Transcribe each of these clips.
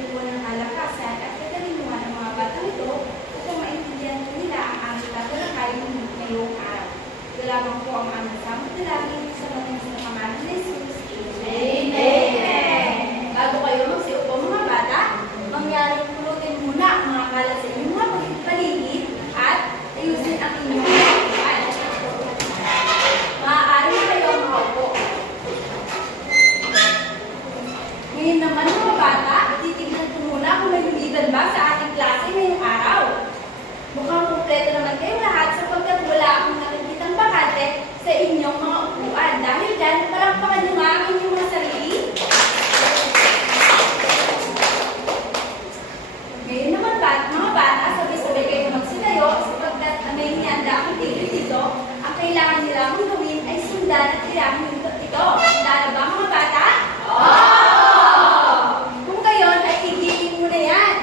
niyo po ng kalakasan at kagalingan ng mga batang ito upang maintindihan po nila ang aming tatalakay ngayong araw. Ito lamang po ang aming samot na langit sa matamis na pangalan ni Jesus. Amen! Bago kayo magsiupo mga bata, mangyaring pulutin muna ang mga kalat sa inyong mga paligid at ayusin ang inyong upuan. Maaari na kayo makaupo. Ngayon naman mga bata, titignan ko muna kung may lumiban ba sa ating klase ngayong araw. Mukhang kumpleto naman kayo lahat sapagkat wala akong nakikitang bakante sa inyong mga upuan. Dahil dyan, palakpakan nyo nga ang inyong mga sarili. Ngayon naman mga bata, sabay-sabay kayo magsitayo sapagkat may hinihanda akong tigil dito. Ang kailangan nila mong gawin ay sundan at ilangin ito. Handa na ba mga bata? Kung gayon, ay igilin mo na yan.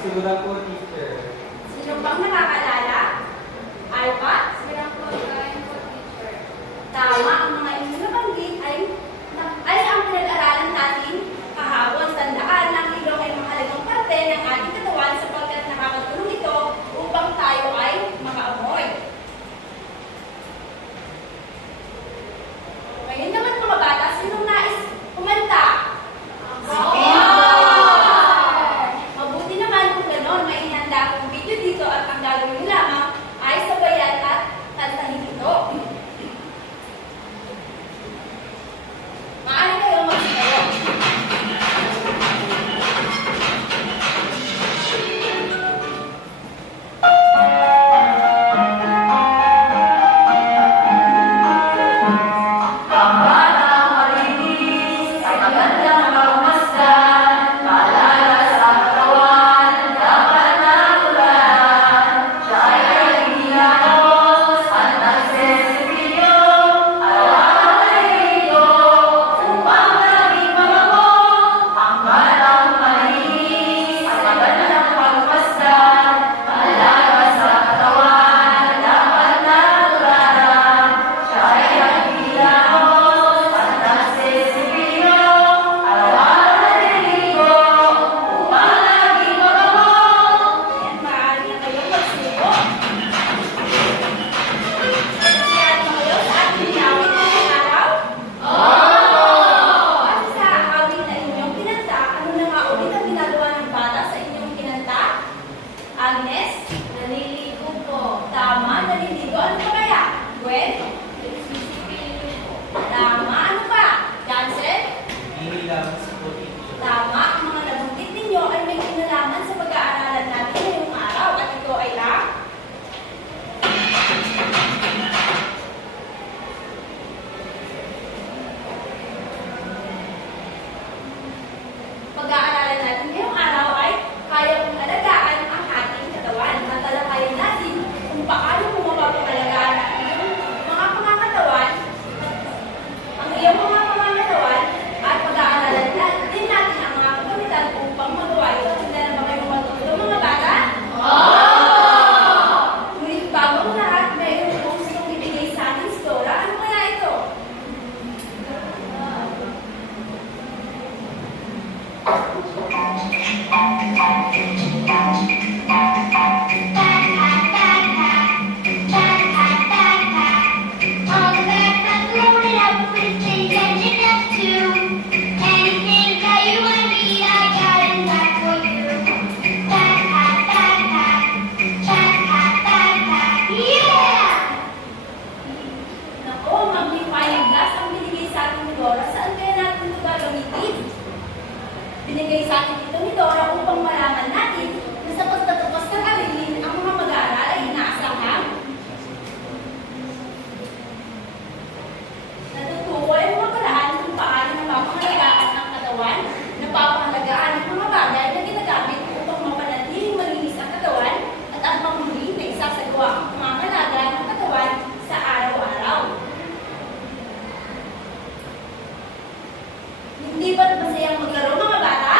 Sila po, teacher. Sino bang nakakalala? Alpha? Sila po, kain po, teacher. Tama, ang mga inyong nabanggit ay ang pinag-aralan natin kahapon. Tandaan na ang ilong ay mahalagang parte ng ating katawan sapagkat nakakatulong ito upang tayo ay makaamoy. Ngayon naman mga bata, sinong nais kumanta? Mabuti naman kung gano'n, may inanda akong video dito at ang gagawin lamang ay sabayan at kantahin ito. Maaari kayong magsigaw. Pag-aaralan natin ngayong araw ay kaya kong alagaan ang ating katawan. Tatalakayin natin kung paano mo mapapangalagaan ang iyong mga pangangatawan, at pag-aaralan din natin ang mga kagamitan upang magawa ito. Handa na ba kayong matuto mga bata? Ngunit bago ang lahat, mayroon kong gustong ibigay sa ating si Dora. Ano kaya ito? Nako, magnifying glass ang binigay sa atin ni Dora. Saan kaya natin ito gagamitin? Binigay sa atin ito ni Dora upang malaman natin na sa pagtatapos ng aralin ang mga mag-aaral ay inaasahan. Natutuwa ang mga paraan kung paano napapangalagaan ang katawan, napapangalagaan ang mga bagay na ginagamit upang mapanatiling malinis ang katawan at ang pamuli na isasagawa ang pangangalaga ng katawan sa araw-araw. Hindi ba't masayang maglaro mga bata?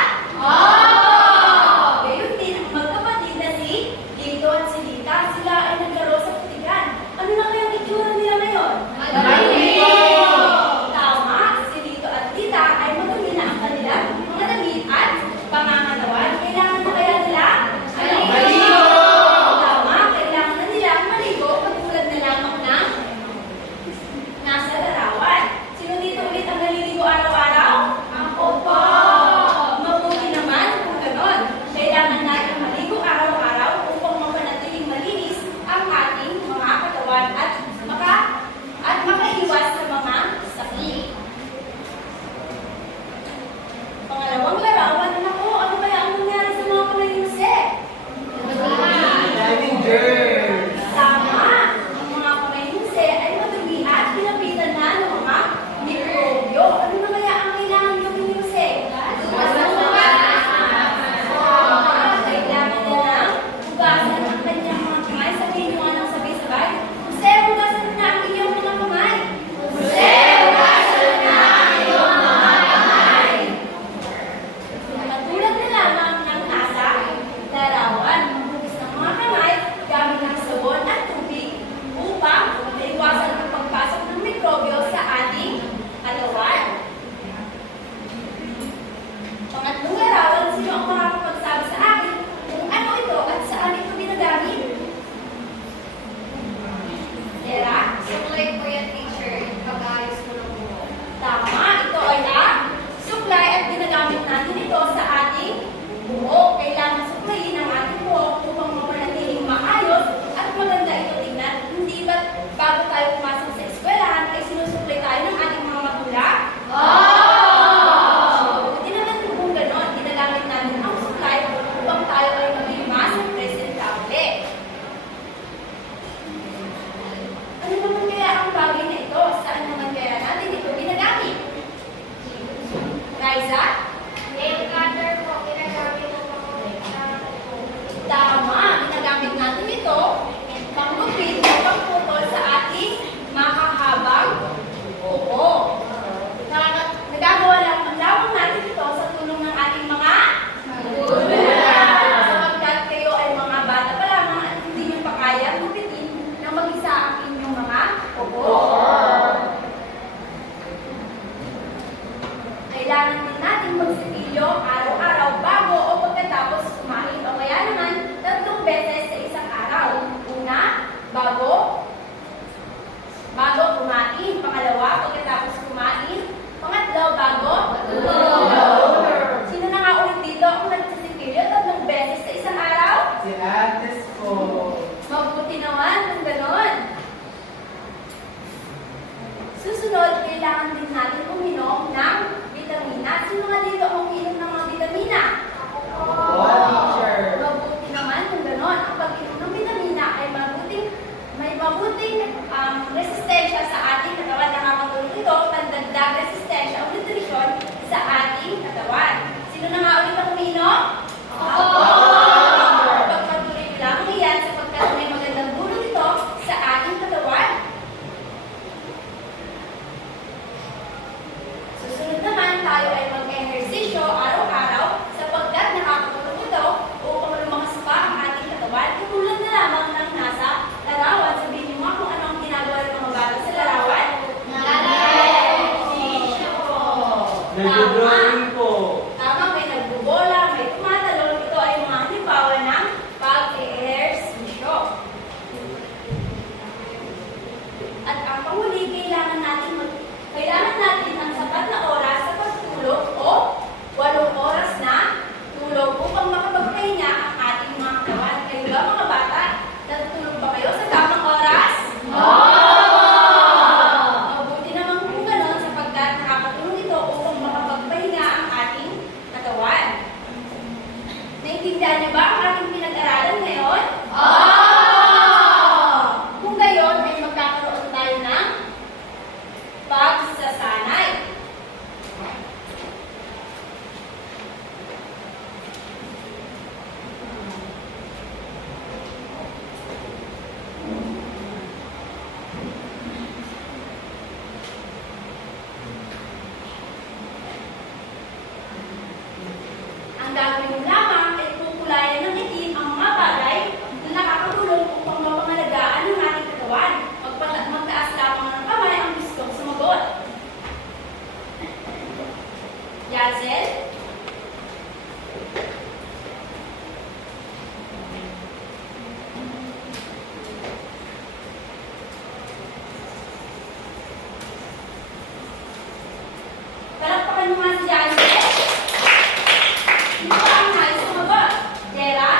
Naintindihan niyo ba ang ating pinag-aralan ngayon? Oh! Kung gayon ay magkakaroon tayo ng pagsasanay. Ang gagawin mo lamang ay kukulayan ng itim ang mga bagay na nakakatulong upang mapangalagaan ang ating katawan. Magtaas lamang ng kamay ang gustong sumagot. Yazel? Palakpakan mo nga si Yazel. Sino ba ang nais sumagot? Jera?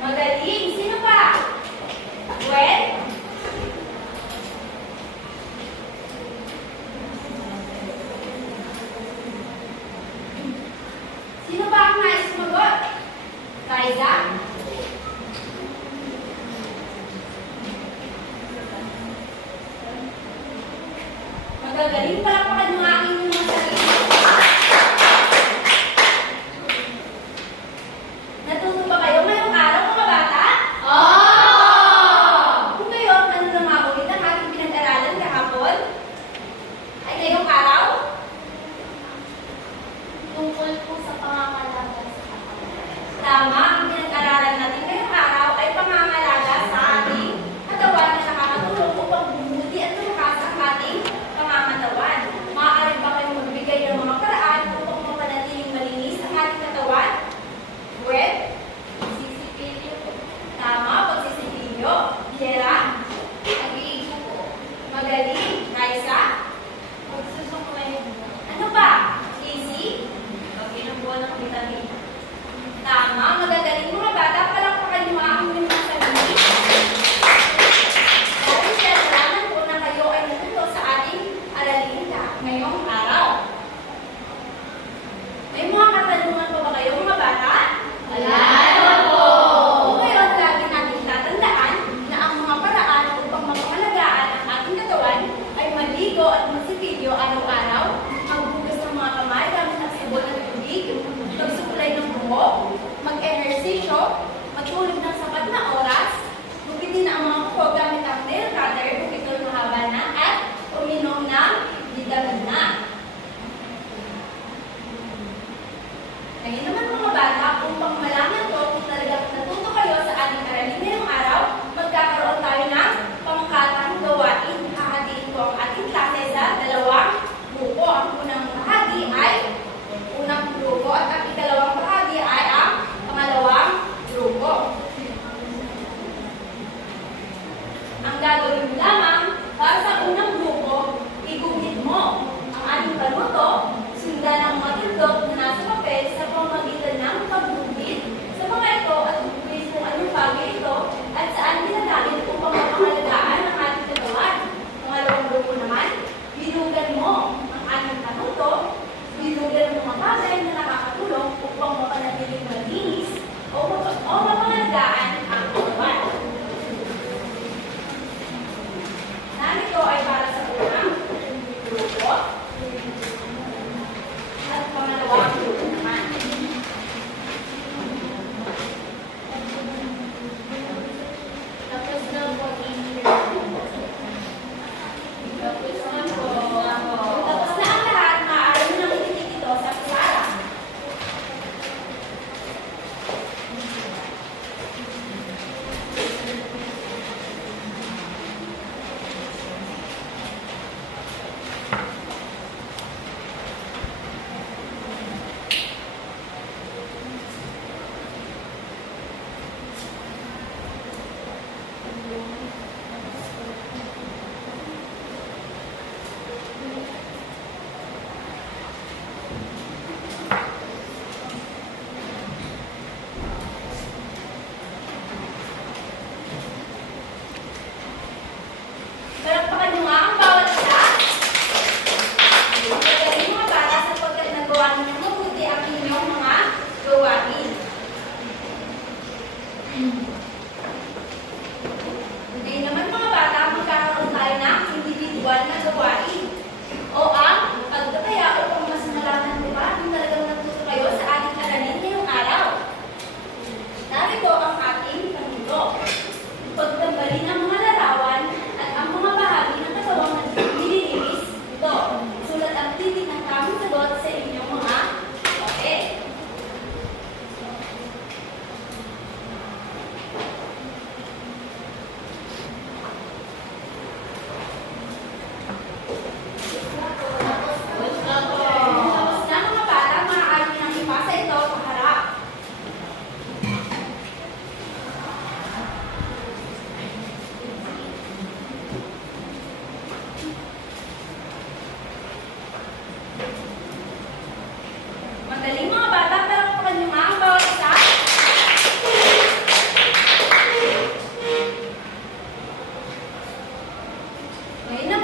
Magaling. Sino pa? Gwen? Sino ba ang nais sumagot? Kaiza? Magagaling palakpakan mo ang inyong mga sarili. Natuto ba kayo ngayong araw, mga bata? Oh! Kung gayon, ano na mga ulit ang ating pinag-aralan kahapon? Ay ngayong araw? Tungkol po sa pangangalaga sa katawan. Tama, ang pinag-aralan natin ngayong araw ay pangangalaga sa ating katawan na nakakatulong upang bumuti at lumakas ang ating pangangatawan. Maaari ba kayong magbigay ng mga paraan upang mapanatiling malinis ang ating katawan? Gwen? Sisipilyo po. Tama, pagsisipilyo. Jera? Pag-iigo po. Magaling. Raisa? Pagsusuklay po. Ano pa? Easy? Pag-inom po ng vitamin. Tama, magagaling mga bata. Palakpakan niyo ang inyong mga sarili. Dahil sa salamat po na kayo ay natuto sa ating aralin ngayong araw. May mga katanungan pa ba kayo mga bata? Wala na po. Kung ngayon, lagi natin tatandaan na ang mga paraan upang mapangalagaan ang ating katawan ay maligo at magsipilyo araw-araw, maghugas ng mga kamay gamit ang sabon at tubig, magsukulay ng buhok, mag-exercise Gusto po. Tapos na mga bata, maaari nang ipasa ito sa harap. Magaling mga bata, pero kapag nyo nga ang bawat isa. Ngayon na